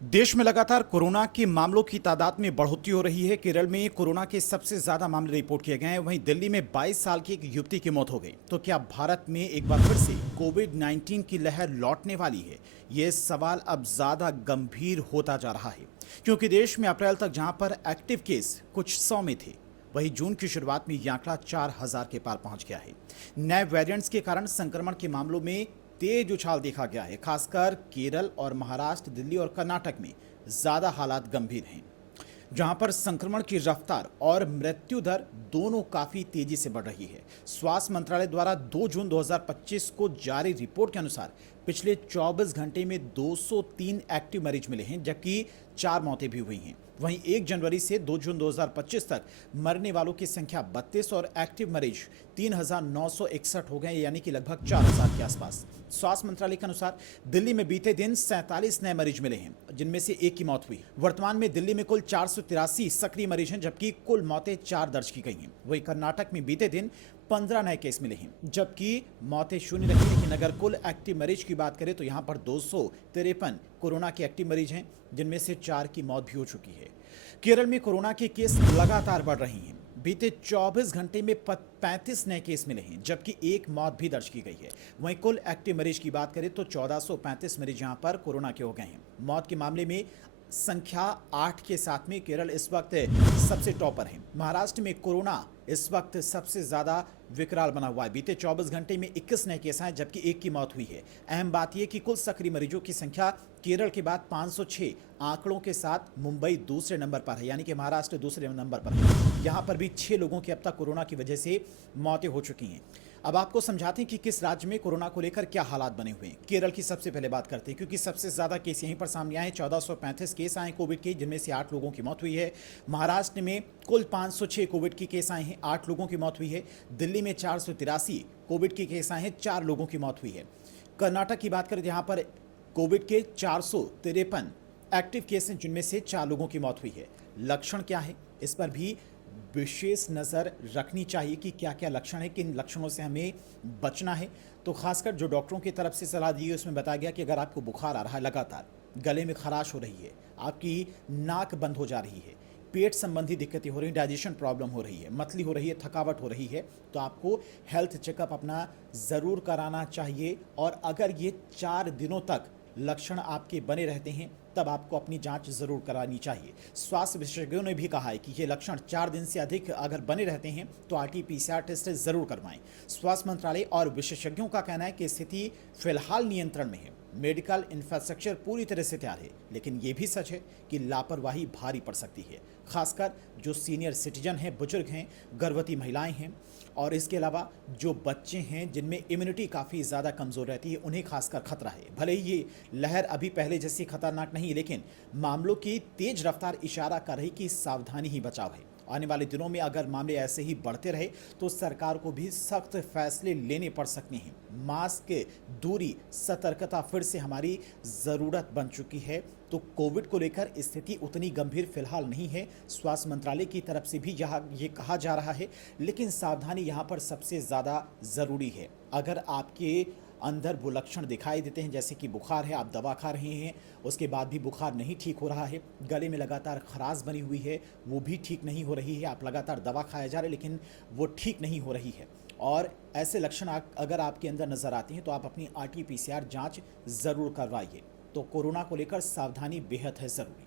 देश में लगातार कोरोना के मामलों की तादाद में बढ़ोतरी हो रही है। केरल में कोरोना के सबसे ज्यादा मामले रिपोर्ट किए गए हैं। वहीं दिल्ली में 22 साल की एक युवती की मौत हो गई। तो क्या भारत में एक बार फिर से कोविड 19 की लहर लौटने वाली है? ये सवाल अब ज्यादा गंभीर होता जा रहा है, क्योंकि देश में अप्रैल तक जहां पर एक्टिव केस कुछ 100 में थे, वहीं जून की शुरुआत में यह आंकड़ा 4000 के पार पहुंच गया है। नए वेरिएंट्स के कारण संक्रमण के मामलों में तेज उछाल देखा गया है। खासकर केरल और महाराष्ट्र, दिल्ली और कर्नाटक में ज्यादा हालात गंभीर हैं, जहां पर संक्रमण की रफ्तार और मृत्यु दर दोनों काफी तेजी से बढ़ रही है। स्वास्थ्य मंत्रालय द्वारा 2 जून 2025 को जारी रिपोर्ट के अनुसार पिछले 24 घंटे में 203 एक्टिव मरीज मिले हैं, जबकि 4 मौतें भी हुई हैं। वहीं 1 जनवरी से 2 जून 2025 तक मरने वालों की संख्या 32 और एक्टिव मरीज 3961 हो गए, यानी कि लगभग 4000 के आसपास। स्वास्थ्य मंत्रालय के अनुसार दिल्ली में बीते दिन 47 नए मरीज मिले हैं, जिनमें से 1 की मौत हुई। वर्तमान में दिल्ली में कुल 483 सक्रिय मरीज हैं, जबकि कुल मौतें 4 दर्ज की गई हैं। वहीं कर्नाटक में बीते दिन 15 नए केस मिले हैं, जबकि मौतें 0 रही। लेकिन अगर कुल एक्टिव मरीज की बात करें तो यहां पर 253 कोरोना के एक्टिव मरीज हैं, जिनमें से 4 की मौत भी हो चुकी है। केरल में कोरोना के केस लगातार बढ़ रही हैं। बीते 24 घंटे में 35 नए केस मिले हैं, जबकि 1 मौत भी दर्ज की गई है। वहीं कुल एक्टिव मरीज की बात करें तो 1435 मरीज यहां पर कोरोना के हो गए हैं। मौत के मामले में संख्या 8 के साथ में केरल इस वक्त सबसे टॉपर है। महाराष्ट्र में कोरोना इस वक्त सबसे ज्यादा विकराल बना हुआ है। बीते 24 घंटे में 21 नए केस आए, जबकि 1 की मौत हुई है। अहम बात यह कि कुल सक्रिय मरीजों की संख्या केरल के बाद 506 आंकड़ों के साथ मुंबई दूसरे नंबर पर है, यानी कि महाराष्ट्र दूसरे नंबर पर है। यहां पर भी 6 लोगों की अब तक कोरोना की वजह से मौतें हो चुकी हैं। अब आपको समझाते हैं कि किस राज्य में कोरोना को लेकर क्या हालात बने हुए हैं। केरल की सबसे पहले बात करते हैं, क्योंकि सबसे ज्यादा केस यहीं पर सामने आए। 1435 केस आए कोविड के, जिनमें से 8 लोगों की मौत हुई है। महाराष्ट्र में कुल 506 कोविड के केस आए हैं, 8 लोगों की मौत हुई है। दिल्ली में 483 कोविड के केस आए हैं, 4 लोगों की मौत हुई है। कर्नाटक की बात करें तो यहाँ पर कोविड के 453 एक्टिव केस हैं, जिनमें से 4 लोगों की मौत हुई है। लक्षण क्या है, इस पर भी विशेष नज़र रखनी चाहिए कि क्या क्या लक्षण है, किन लक्षणों से हमें बचना है। तो खासकर जो डॉक्टरों की तरफ से सलाह दी है उसमें बताया गया कि अगर आपको बुखार आ रहा है, लगातार गले में खराश हो रही है, आपकी नाक बंद हो जा रही है, पेट संबंधी दिक्कतें हो रही हैं, डाइजेशन प्रॉब्लम हो रही है, मतली हो रही है, थकावट हो रही है, तो आपको हेल्थ चेकअप अपना ज़रूर कराना चाहिए। और अगर ये 4 दिनों तक लक्षण आपके बने रहते हैं, तब आपको अपनी जांच जरूर करानी चाहिए। स्वास्थ्य विशेषज्ञों ने भी कहा है कि ये लक्षण 4 दिन से अधिक अगर बने रहते हैं तो आरटी-पीसीआर टेस्ट जरूर करवाएं। स्वास्थ्य मंत्रालय और विशेषज्ञों का कहना है कि स्थिति फिलहाल नियंत्रण में है। मेडिकल इंफ्रास्ट्रक्चर पूरी तरह से तैयार है, लेकिन ये भी सच है कि लापरवाही भारी पड़ सकती है। खासकर जो सीनियर सिटीजन हैं, बुजुर्ग हैं, गर्भवती महिलाएं हैं, और इसके अलावा जो बच्चे हैं जिनमें इम्यूनिटी काफ़ी ज़्यादा कमज़ोर रहती है, उन्हें खासकर खतरा है। भले ही ये लहर अभी पहले जैसी खतरनाक नहीं है, लेकिन मामलों की तेज रफ्तार इशारा कर रही कि सावधानी ही बचाव है। आने वाले दिनों में अगर मामले ऐसे ही बढ़ते रहे तो सरकार को भी सख्त फैसले लेने पड़ सकते हैं। मास्क, दूरी, सतर्कता फिर से हमारी ज़रूरत बन चुकी है। तो कोविड को लेकर स्थिति उतनी गंभीर फिलहाल नहीं है, स्वास्थ्य मंत्रालय की तरफ से भी ये कहा जा रहा है, लेकिन सावधानी यहाँ पर सबसे ज़्यादा ज़रूरी है। अगर आपके अंदर वो लक्षण दिखाई देते हैं, जैसे कि बुखार है, आप दवा खा रहे हैं, उसके बाद भी बुखार नहीं ठीक हो रहा है, गले में लगातार खराश बनी हुई है, वो भी ठीक नहीं हो रही है, आप लगातार दवा खाया जा रहे हैं लेकिन वो ठीक नहीं हो रही है, और ऐसे लक्षण अगर आपके अंदर नज़र आते हैं तो आप अपनी आरटी-पीसीआर जांच ज़रूर करवाइए। तो कोरोना को लेकर सावधानी बेहद है ज़रूरी।